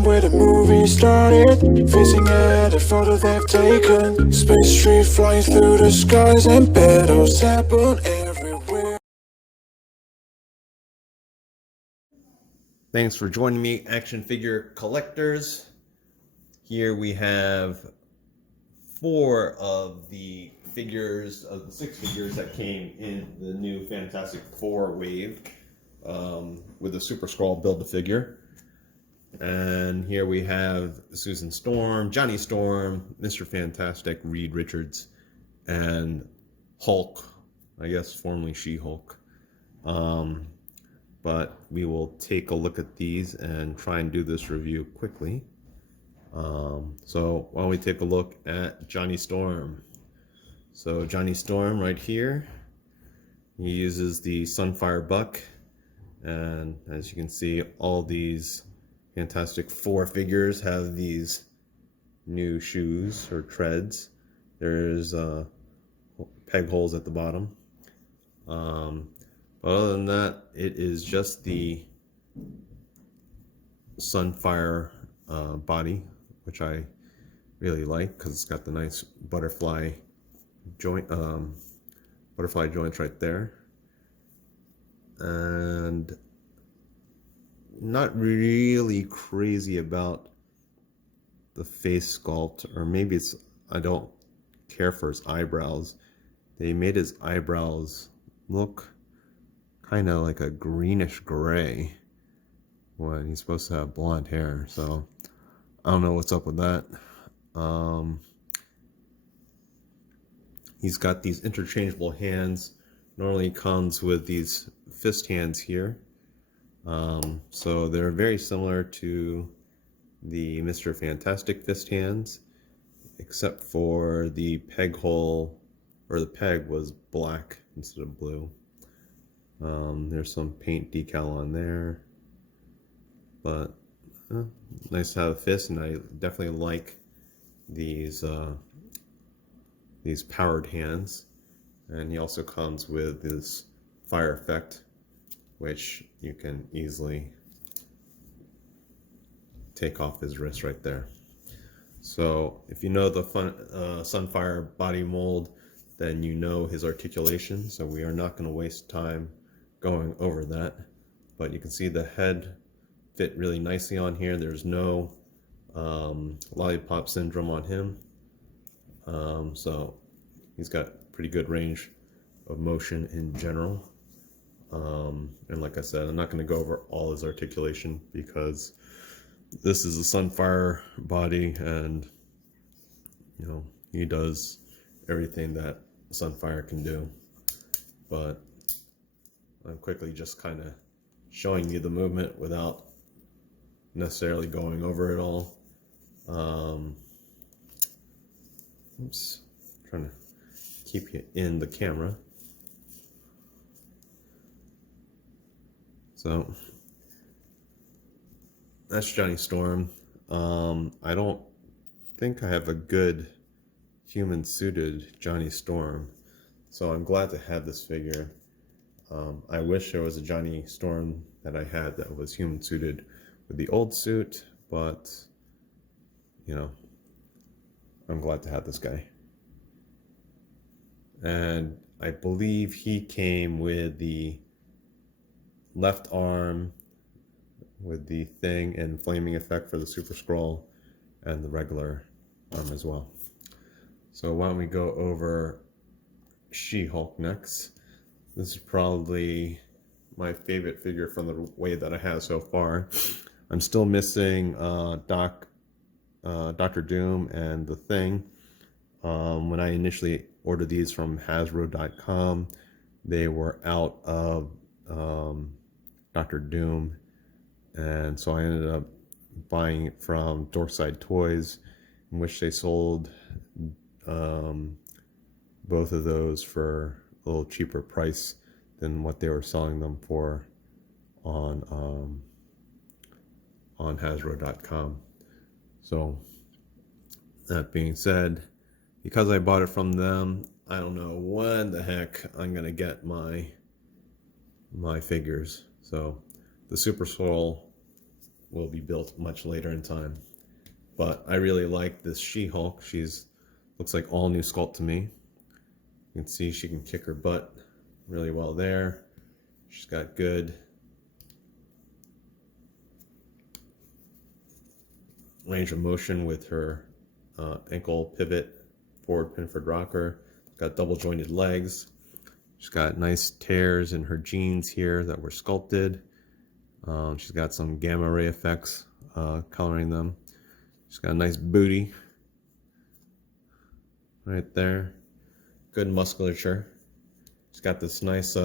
time where the movie started, facing at a photo they've taken. Space tree flying through the skies and battles happen everywhere. Thanks for joining me, action figure collectors. Here we have 4 of the figures, of the 6 figures that came in the new Fantastic Four wave with the Super Skrull Build-A-Figure. And here we have Susan Storm, Johnny Storm, Mr. Fantastic, Reed Richards, and Hulk, I guess formerly She-Hulk. But we will take a look at these and try and do this review quickly. So why don't we take a look at Johnny Storm. So Johnny Storm right here, he uses the Sunfire Buck, and as you can see, all these Fantastic Four figures have these new shoes or treads. There's peg holes at the bottom. Other than that, it is just the Sunfire body, which I really like because it's got the nice butterfly joints right there, and not really crazy about the face sculpt, or maybe it's I don't care for his eyebrows. They made his eyebrows look kind of like a greenish gray when he's supposed to have blonde hair, so I don't know what's up with that. He's got these interchangeable hands. Normally comes with these fist hands here. So they're very similar to the Mr. Fantastic fist hands, except for the peg hole, or the peg was black instead of blue. There's some paint decal on there, but nice to have a fist, and I definitely like these powered hands. And he also comes with this fire effect, which you can easily take off his wrist right there. So if you know the Sunfire body mold, then you know his articulation, so we are not going to waste time going over that. But you can see the head fit really nicely on here. There's no lollipop syndrome on him, so he's got pretty good range of motion in general. And like I said, I'm not going to go over all his articulation because this is a Sunfire body, and you know, he does everything that Sunfire can do. But I'm quickly just kind of showing you the movement without necessarily going over it all. Oops, trying to keep you in the camera. So that's Johnny Storm. I don't think I have a good human suited Johnny Storm, so I'm glad to have this figure. I wish there was a Johnny Storm that I had that was human suited with the old suit, but you know, I'm glad to have this guy. And I believe he came with the left arm with the thing and flaming effect for the Super Skrull, and the regular arm as well. So why don't we go over She-Hulk next. This is probably my favorite figure from the wave that I have so far. I'm still missing Dr. Doom and the Thing. When I initially ordered these from Hasbro.com, they were out of Dr. Doom, and so I ended up buying it from Dorkside Toys, in which they sold both of those for a little cheaper price than what they were selling them for on Hasbro.com. So that being said, because I bought it from them, I don't know when the heck I'm gonna get my figures. So the Super Skrull will be built much later in time. But I really like this She-Hulk. She's looks like all new sculpt to me. You can see she can kick her butt really well there. She's got good range of motion with her ankle pivot, forward pinford rocker. Got double jointed legs. She's got nice tears in her jeans here that were sculpted. She's got some gamma ray effects coloring them. She's got a nice booty right there. Good musculature. She's got this nice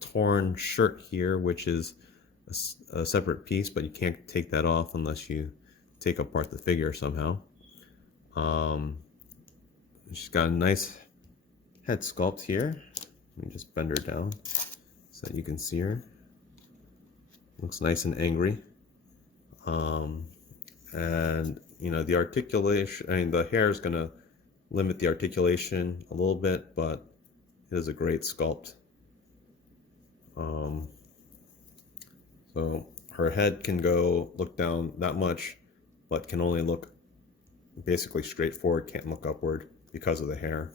torn shirt here, which is a separate piece, but you can't take that off unless you take apart the figure somehow. She's got a nice head sculpt here. Let me just bend her down so that you can see her. Looks nice and angry. And you know, the articulation, I mean, the hair is going to limit the articulation a little bit, but it is a great sculpt. So her head can go look down that much, but can only look basically straight forward, can't look upward because of the hair.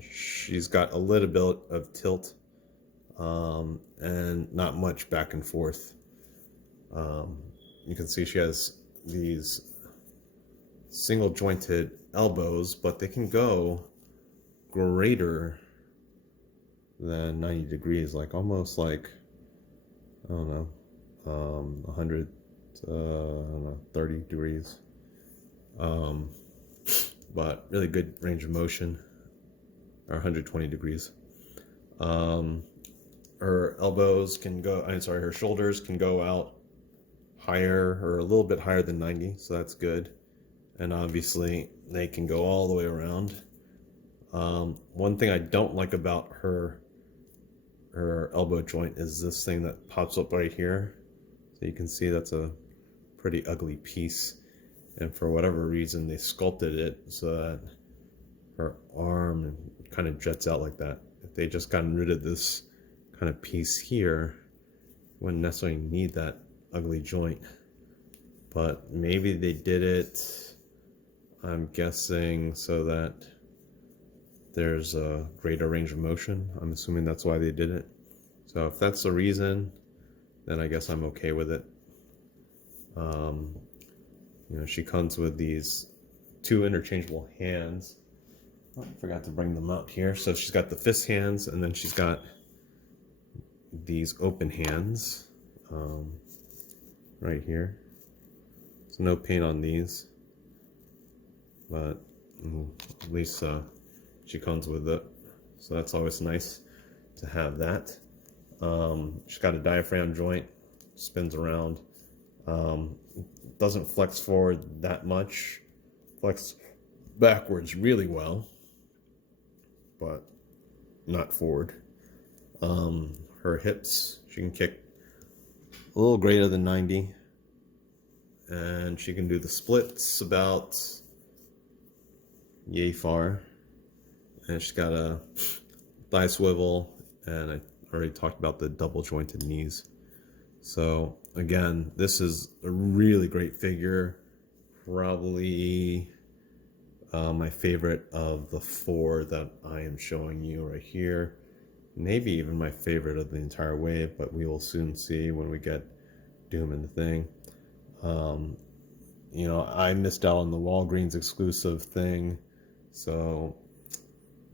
She's got a little bit of tilt and not much back and forth. You can see she has these single jointed elbows, but they can go greater than 90 degrees, like almost like, I don't know, 100, I don't know, 30 degrees. But really good range of motion, or 120 degrees. Her elbows can go, I'm sorry, her shoulders can go out higher, or a little bit higher than 90, so that's good. And obviously they can go all the way around. One thing I don't like about her elbow joint is this thing that pops up right here. So you can see that's a pretty ugly piece, and for whatever reason they sculpted it so that her arm kind of jets out like that. If they just gotten rid of this kind of piece here, wouldn't necessarily need that ugly joint. But maybe they did it, I'm guessing, so that there's a greater range of motion. I'm assuming that's why they did it. So if that's the reason, then I guess I'm okay with it. You know, she comes with these two interchangeable hands. Oh, I forgot to bring them up here. So she's got the fist hands, and then she's got these open hands right here. There's no paint on these, but at least she comes with it, so that's always nice to have that. She's got a diaphragm joint, spins around, doesn't flex forward that much, flex backwards really well, but not forward. Her hips, she can kick a little greater than 90, and she can do the splits about yay far. And she's got a thigh swivel, and I already talked about the double jointed knees. So again, this is a really great figure, probably my favorite of the four that I am showing you right here. Maybe even my favorite of the entire wave, but we will soon see when we get Doom and the Thing. You know, I missed out on the Walgreens exclusive thing, so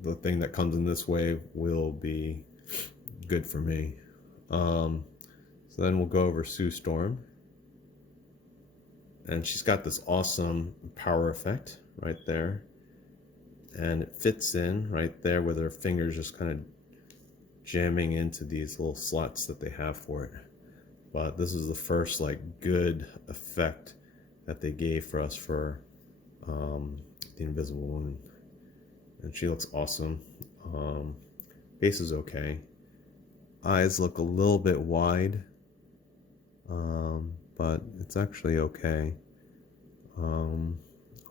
the thing that comes in this wave will be good for me. So then we'll go over Sue Storm, and she's got this awesome power effect right there, and it fits in right there with her fingers just kind of jamming into these little slots that they have for it. But this is the first like good effect that they gave for us for the Invisible Woman, and she looks awesome. Face is okay. Eyes look a little bit wide, but it's actually okay. I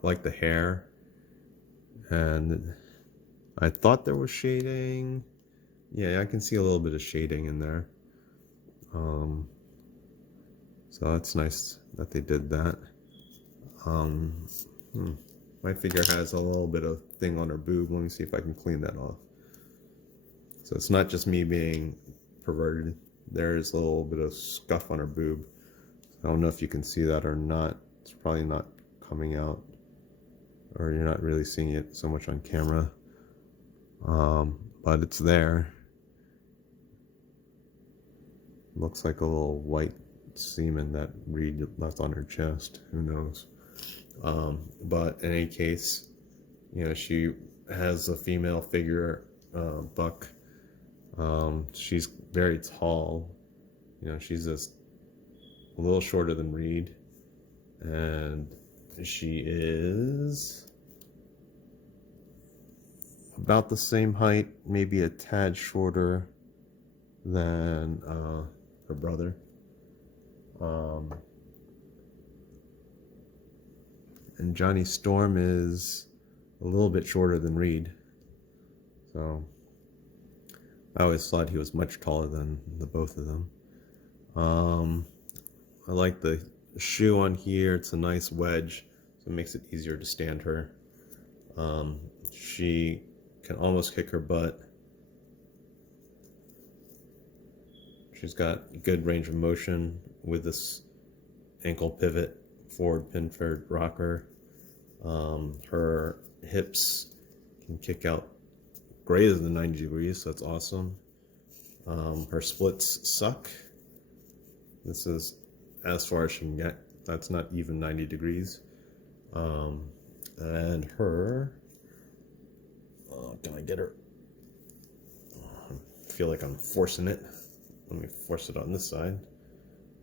like the hair, and I thought there was shading. Yeah, I can see a little bit of shading in there. So that's nice that they did that. My figure has a little bit of thing on her boob. Let me see if I can clean that off. So it's not just me being perverted. There's a little bit of scuff on her boob. I don't know if you can see that or not. It's probably not coming out, or you're not really seeing it so much on camera. But it's there. Looks like a little white semen that Reed left on her chest. Who knows? But in any case, you know, she has a female figure, buck. She's very tall. You know, she's just a little shorter than Reed, and she is about the same height, maybe a tad shorter than her brother. And Johnny Storm is a little bit shorter than Reed. So I always thought he was much taller than the both of them. I like the shoe on here. It's a nice wedge, so it makes it easier to stand her. She can almost kick her butt. She's got good range of motion with this ankle pivot, forward pin-forward rocker. Her hips can kick out greater than 90 degrees, so that's awesome. Her splits suck. This is as far as she can get. That's not even 90 degrees. And her, can I get her? I feel like I'm forcing it. Let me force it on this side.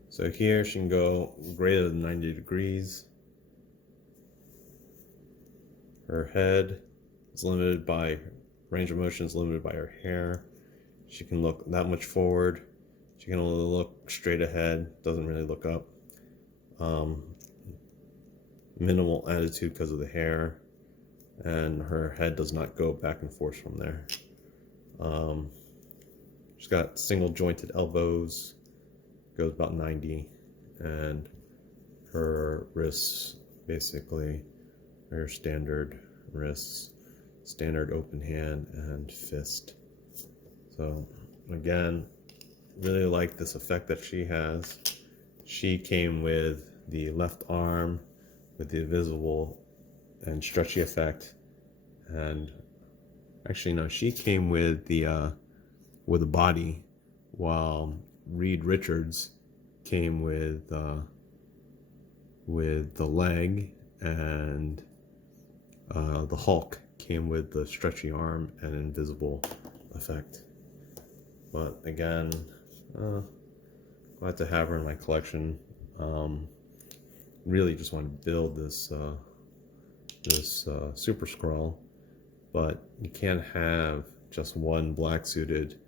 So here she can go greater than 90 degrees. Her head is limited by, range of motion is limited by her hair. She can look that much forward. She can only look straight ahead, doesn't really look up. Minimal attitude because of the hair, and her head does not go back and forth from there. She's got single jointed elbows, goes about 90, and her wrists, basically, her standard wrists, standard open hand and fist. So again, really like this effect that she has. She came with the left arm with the visible and stretchy effect, and actually no, she came with the body, while Reed Richards came with the leg, and the Hulk came with the stretchy arm and invisible effect. But again, glad to have her in my collection. Really just want to build this Super Skrull, but you can't have just one black suited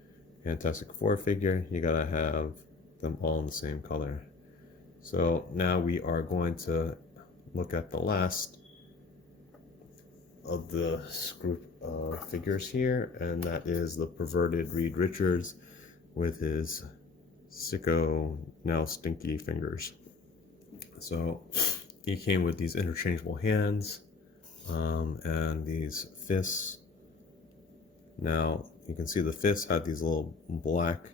Fantastic Four figure. You gotta have them all in the same color. So now we are going to look at the last of the group of figures here, and that is the perverted Reed Richards with his sicko, now stinky fingers. So he came with these interchangeable hands and these fists. Now you can see the fists had these little black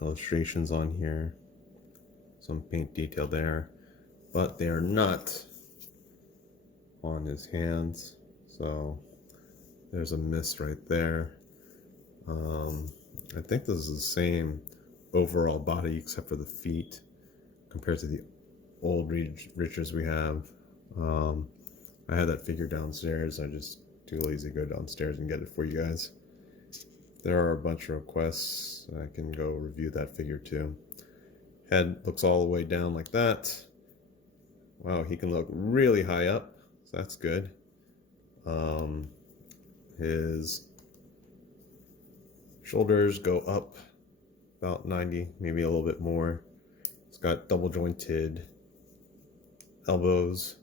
illustrations on here, some paint detail there, but they are not on his hands. So there's a miss right there. I think this is the same overall body except for the feet compared to the old Reed Richards we have. I had that figure downstairs. I just too lazy to go downstairs and get it for you guys. There are a bunch of requests. I can go review that figure too. Head looks all the way down like that. Wow, he can look really high up, so that's good. His shoulders go up about 90, maybe a little bit more. It's got double jointed elbows,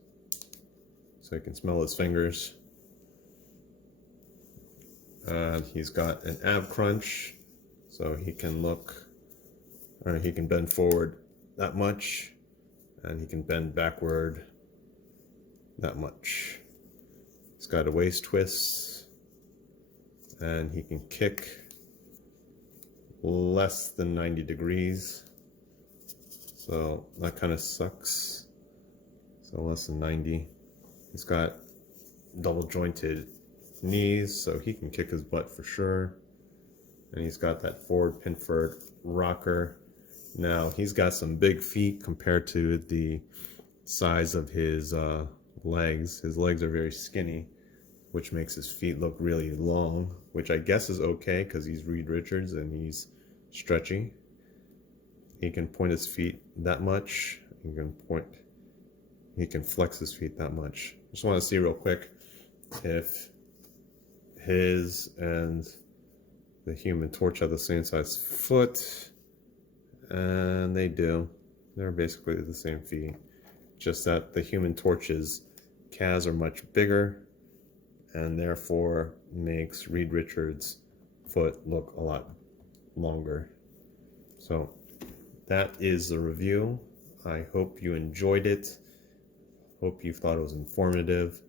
so you can smell his fingers. He's got an ab crunch, so he can look All right, he can bend forward that much, and he can bend backward that much. He's got a waist twist, and he can kick less than 90 degrees. So that kind of sucks. So less than 90. He's got double jointed knees, so he can kick his butt for sure. And he's got that forward pin-forward rocker. Now he's got some big feet compared to the size of his legs. His legs are very skinny, which makes his feet look really long, which I guess is okay because he's Reed Richards and he's stretchy. He can point his feet that much. He can flex his feet that much. Just want to see real quick if his and the Human Torch have the same size foot, and they do. They're basically the same feet, just that the Human Torch's calves are much bigger, and therefore makes Reed Richards' foot look a lot longer. So that is the review. I hope you enjoyed it. Hope you thought it was informative.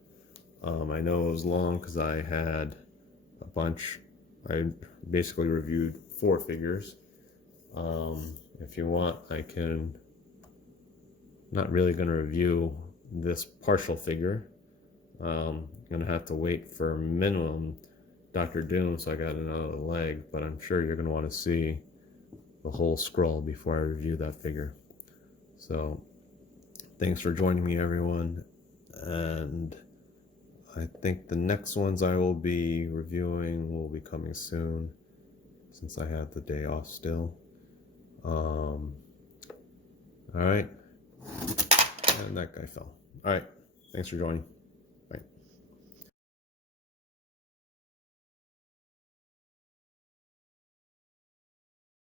I know it was long because I had a bunch. I basically reviewed 4 figures. If you want, I can. Not really going to review this partial figure. Gonna have to wait for minimum Dr. Doom, so I got another leg, but I'm sure you're gonna want to see the whole Skrull before I review that figure. So thanks for joining me, everyone, and I think the next ones I will be reviewing will be coming soon, since I had the day off still. All right, and that guy fell. All right, thanks for joining.